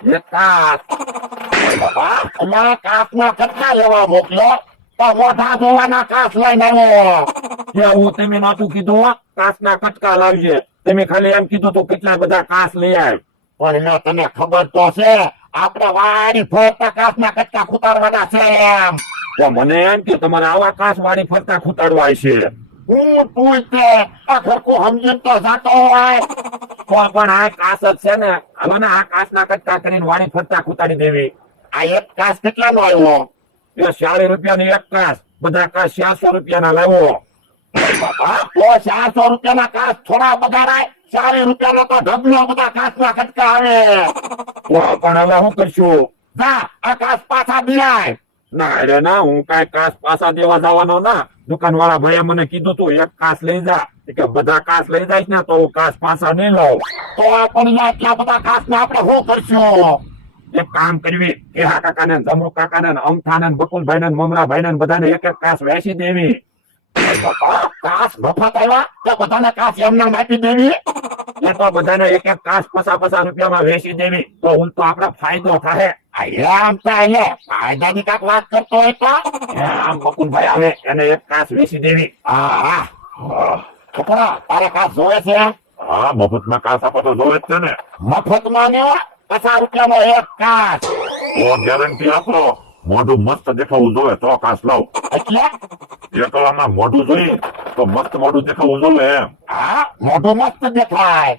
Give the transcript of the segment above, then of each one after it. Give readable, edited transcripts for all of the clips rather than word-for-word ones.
એક કાચ. અમારા કાચના કેટલા લેવા મોકલ્યો તો મોઢા ધોવાના કાચ લઈને આવ્યો. એવું તમે નહોતું કીધું હો, કાચના કટકા લાવજે. તમે ખાલી એમ કીધું તો કેટલા બધા કાચ લઈ આવ. પણ એમાં તને ખબર તો છે આપણે વાડી ફરતા કાચના કટકા ખૂતાડવાના છે એમ. તો મને એમ કે તમારે આવા કાચ વાળી ફરતા ખૂતાડવા છે. હું તું તે આ ખરખું સમજી તો જાતો હોય. તો પણ આ કાચ જ છે ને, હવે ને આ કાચના કટકા કરીને વાળી ફરતા ખૂતાડી દેવી. આ એક કાચ કેટલાનો આવ્યો? એ 40 રૂપિયાની એક કાચ, બધા કાચ 400 રૂપિયાના લાવો. બાપા તો 400 રૂપિયાના કાચ થોડા બધા રાય. 40 રૂપિયાનો તો ઢગલો બધા કાચના કટકા આવે. તો પણ હવે શું કરશું? જા આ કાચ પાછા દિલાય. ના રે ના, હું કઈ કાચ પાછા દેવા જવાનો ના. દુકાન વાળા ભાઈએ મને કીધું તું એક કાચ લઈ જા. એ કે બધા કાચ લઈ જાય ને તો હું કાચ પાછા નહીં લઉં. તો પણ આટલા બધા કાચને આપણે શું કરશું? એક કામ કરવી, કેહા કાકાને, જમરૂ કાકાને, અમથાને, બકુલભાઈને, મમરાભાઈને બધાને એક એક કાચ વેચી દેવી. બાપા કાચ મફત આવ્યા તો બધાને કાચ એમને આપી દેવી. એ તો બધાને એક એક કાચ 50-50 રૂપિયામાં વેચી દેવી તો ઉલટો આપણે ફાયદો થાય. એમ તો અહીંયા ફાયદાની કાંઈક વાત કરતો હોય તો આમ બકુલભાઈ આવે એને એક કાચ વેચી દેવી. હા છોકરા તારે કાચ જોવે છે? હા, મફતમાં કાચ આપો તો જોવે જ છે ને. મફતમાં ને 50 રૂપિયાનો એક કાચ. તો ગેરંટી આપો, મોઢું મસ્ત દેખાવું જોવે તો કાચ લાવ. એટલે એ તો આમાં મોઢું જોઈ તો મસ્ત મોઢું દેખાવું જોવે એમ. હા મોઢું મસ્ત દેખાય.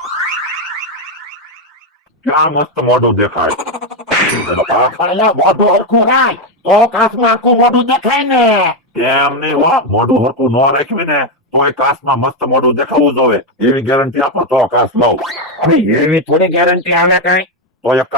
ક્યાં મસ્ત મોઢું દેખાય? પણ અહીંયા મોઢું હરખું રાખ તો કાચમાં આખું મોઢું દેખાય ને. એમ નહીં હો, મોઢું હરખું ન રાખ્યું ને તો એ કાચમાં મસ્ત મોઢું દેખાવું જોવે. એવી ગેરંટી આપો તો કાચ લાવ. હવે એવી થોડી ગેરંટી આવે કઈ? તો એક